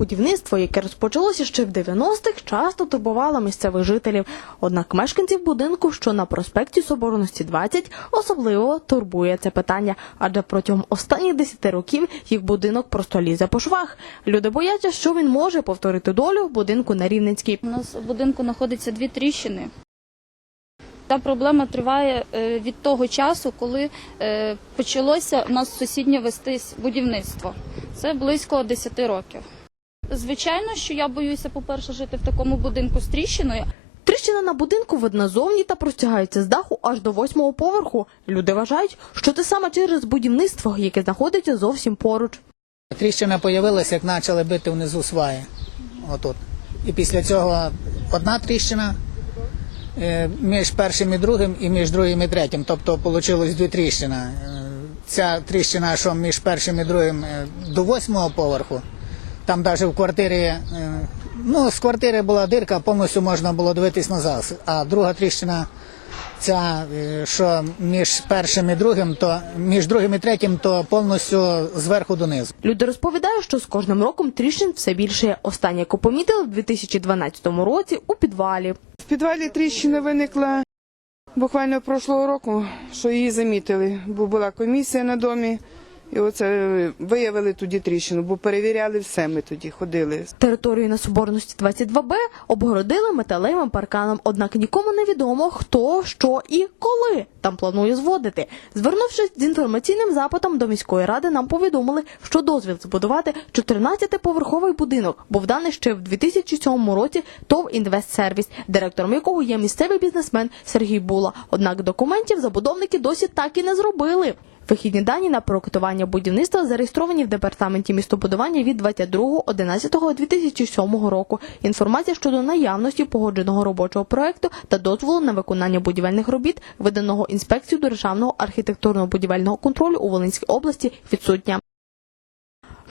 будівництво, яке розпочалося ще в 90-х, часто турбувало місцевих жителів. Однак мешканців будинку, що на проспекті Соборності 20, особливо турбує це питання, адже протягом останніх 10 років їх будинок просто лізе по швах. Люди бояться, що він може повторити долю будинку на Рівненській. У нас в будинку знаходиться дві тріщини. Та проблема триває е, від того часу, коли е, почалося у нас сусіднє вестись будівництво. Це близько 10 років. Звичайно, що я боюся, по-перше, жити в такому будинку з тріщиною, Тріщина на будинку видна зовні та простягається з даху аж до восьмого поверху. Люди вважають, що це саме через будівництво, яке знаходиться зовсім поруч. Тріщина появилася, як почали бити внизу сваї. Отут. І після цього одна тріщина е, між першим і другим, і між другим і третім. Тобто вийшло дві тріщини. Е, Ця тріщина, що між першим і другим е, до восьмого поверху, там навіть в квартирі, е, ну, з квартири була дирка, повністю можна було дивитись назад. А друга тріщина, ця, е, що між першим і другим, то між другим і третім, то повністю зверху донизу. Люди розповідають, що з кожним роком тріщин все більше. Останнє, яку помітили в 2012 році у підвалі. В підвалі тріщина виникла буквально прошлого року, що її замітили, бо була комісія на домі, і оце виявили тоді тріщину, бо перевіряли все. Ми тоді ходили. Територію на Соборності 22Б обгородили металевим парканом, однак нікому не відомо, хто, що і коли там планує зводити. Звернувшись з інформаційним запитом до міської ради, нам повідомили, що дозвіл збудувати 14-поверховий будинок був даний ще в 2007 році ТОВ «Інвестсервіс», директором якого є місцевий бізнесмен Сергій Була. Однак документів забудовники досі так і не зробили. Вихідні дані на проектування будівництва зареєстровані в департаменті містобудування від 22.11.2007 року. Інформація щодо наявності погодженого робочого проекту та дозволу на виконання будівельних робіт, виданого інспекцією Державного архітектурно-будівельного контролю у Волинській області, відсутня.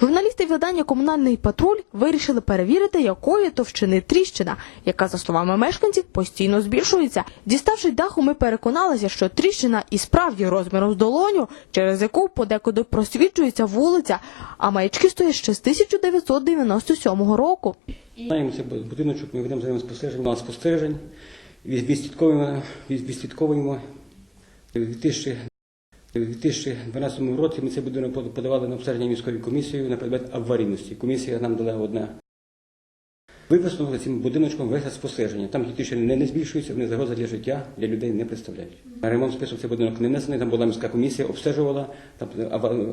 Журналісти видання Комунальний патруль вирішили перевірити, якої товщини тріщина, яка, за словами мешканців, постійно збільшується. Діставши даху, ми переконалися, що тріщина і справді розміром з долоню, через яку подекуди просвічується вулиця, а маячки стоять ще з 1997 року. Знаємо цей будиночок, ми ведемо за ним спостережень, план спостережень, від- відслідковуємо, відслідковуємо. У 2000 у 2012 році ми цей будинок подавали на обстеження міською комісією на предмет аварійності. Комісія нам дала одне. Виписано цим будиночком вигляд спостереження. Там ті тріщини не, не збільшуються, вони загроза для життя для людей не представляють. Ремонт список цей будинок не внесений, там була міська комісія, обстежувала, там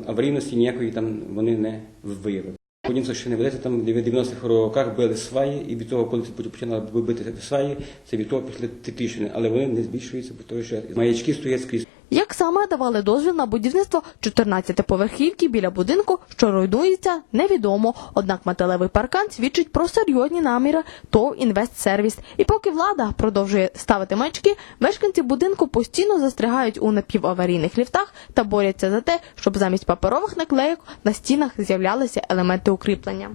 аварійності ніякої там вони не виявили. Будівництво ще не ведеться, там в 90-х роках били сваї, і від того, коли це починали бити сваї, це від того пішли ті але вони не збільшуються, бо що маячки стоять скрізь. Як саме давали дозвіл на будівництво 14-поверхівки біля будинку, що руйнується, невідомо. Однак металевий паркан свідчить про серйозні наміри ТОВ «Інвестсервіс». І поки влада продовжує ставити маячки, мешканці будинку постійно застрягають у напіваварійних ліфтах та борються за те, щоб замість паперових наклейок на стінах з'являлися елементи укріплення.